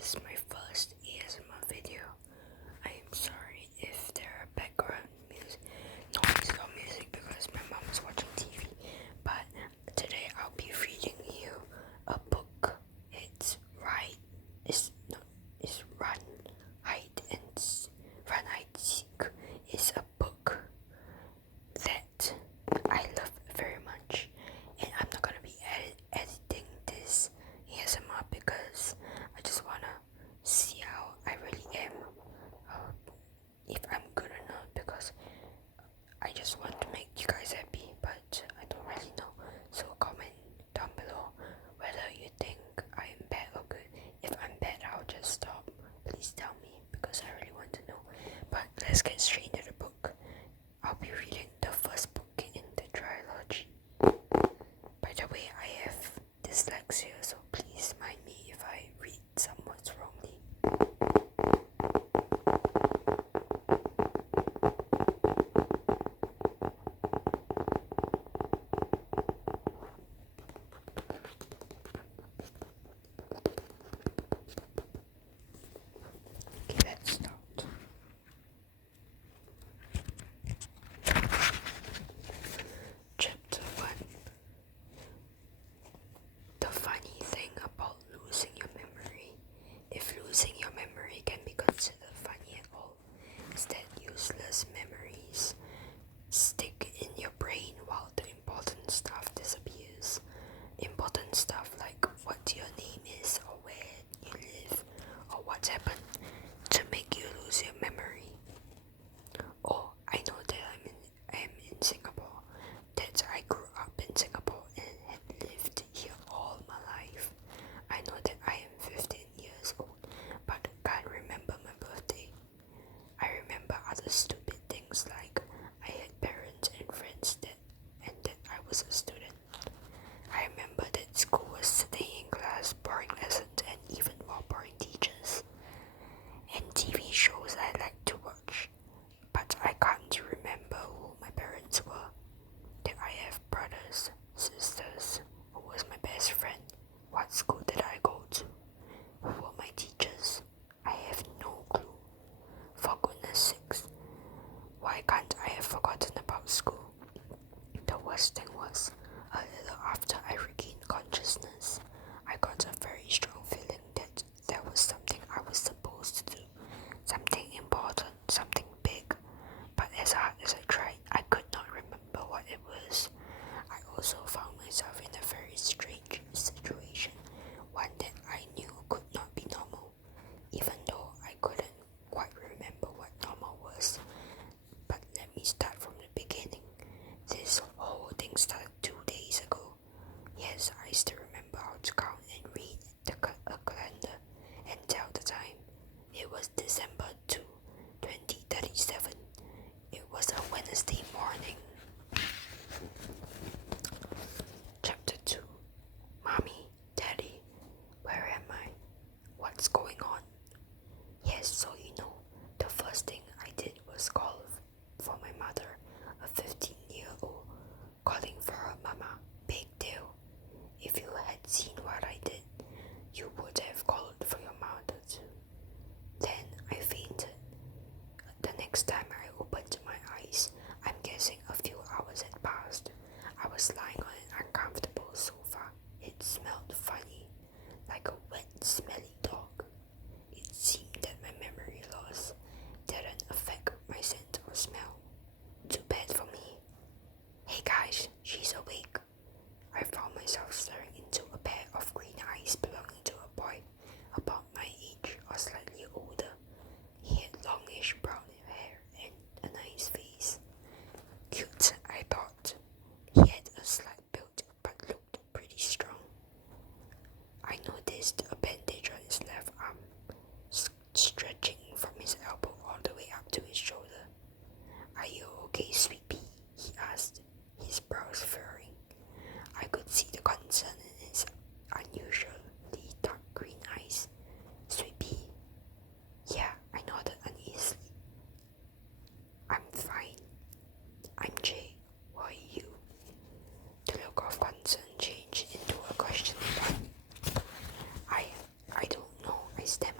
is my first ASMR video. I am sorry if there are background noise or music because my mom is watching TV. But today I'll be reading you a book. It's Run, Hide and Run, Hide, Seek. It's a book that I love very much, and I'm not gonna be editing this ASMR because I just wanna see how I really am, if I'm good or not, because I just want to make you guys happy, but I don't really know. So comment down below whether you think I am bad or good. If I'm bad, I'll just stop. Please tell me because I really want to know. But let's get straight into the book. I'll be reading the first book in the trilogy. By the way, I have dyslexia, so please mind me if I read some words wrongly. Okay, let's start. Chapter 1. The funny thing about losing your memory, if losing your memory can be considered funny at all, is that useless memories stick in your brain while the important stuff disappears. Important stuff like what your name is, or where you live, or what's happened to make you lose your memory. Oh, I know that I am in Singapore, that I grew up in Singapore and had lived here all my life. I know that I am 15 years old, but can't remember my birthday. I remember other stupid things like I had parents and friends and that I was a student. I remember that school was sitting in class, boring lessons, and even more boring teachers. And TV shows I like to watch, but I can't remember who my parents were. That I have brothers, sisters, who was my best friend, what school did I go to, who were my teachers. I have no clue. For goodness sakes, why can't I have forgotten about school? The worst thing was, a little after I regained consciousness, I got a very strong feeling that there was something I was supposed to do, something important, something big, but as hard as I tried, I could not remember what it was. I also found myself in a very strange situation, one that I knew could not be normal, even though I couldn't quite remember what normal was. But let me start from the beginning. This whole thing started 2 days ago. Yes, I still remember how to count and read a calendar and tell the time. It was December 2, 2037. It was a Wednesday morning. Chapter 2. Mommy, Daddy, where am I? What's going on? Yes, so you know, the first thing I did was call for my mother, a 15-year-old, calling for her mama. Big deal. If you had seen what I did, you would have called for your mother too. Then I fainted. The next time I opened my eyes, I'm guessing a few hours had passed. I was lying on an uncomfortable sofa. It smelled funny, like a wet, smelly dog. It seemed that my memory loss didn't affect my sense of smell. Too bad for me. Hey guys, she's awake. I found myself staring into a pair of green eyes belonging to a boy about my age or slightly older. He had longish brown hair and a nice face. Cute, I thought. He had a slight build but looked pretty strong. I noticed a bandage on his left arm, stretching from his elbow all the way up to his shoulder. Are you okay, sweet pea? He asked, his brows furrowing. I could see the concern in his unusually dark green eyes. memorize them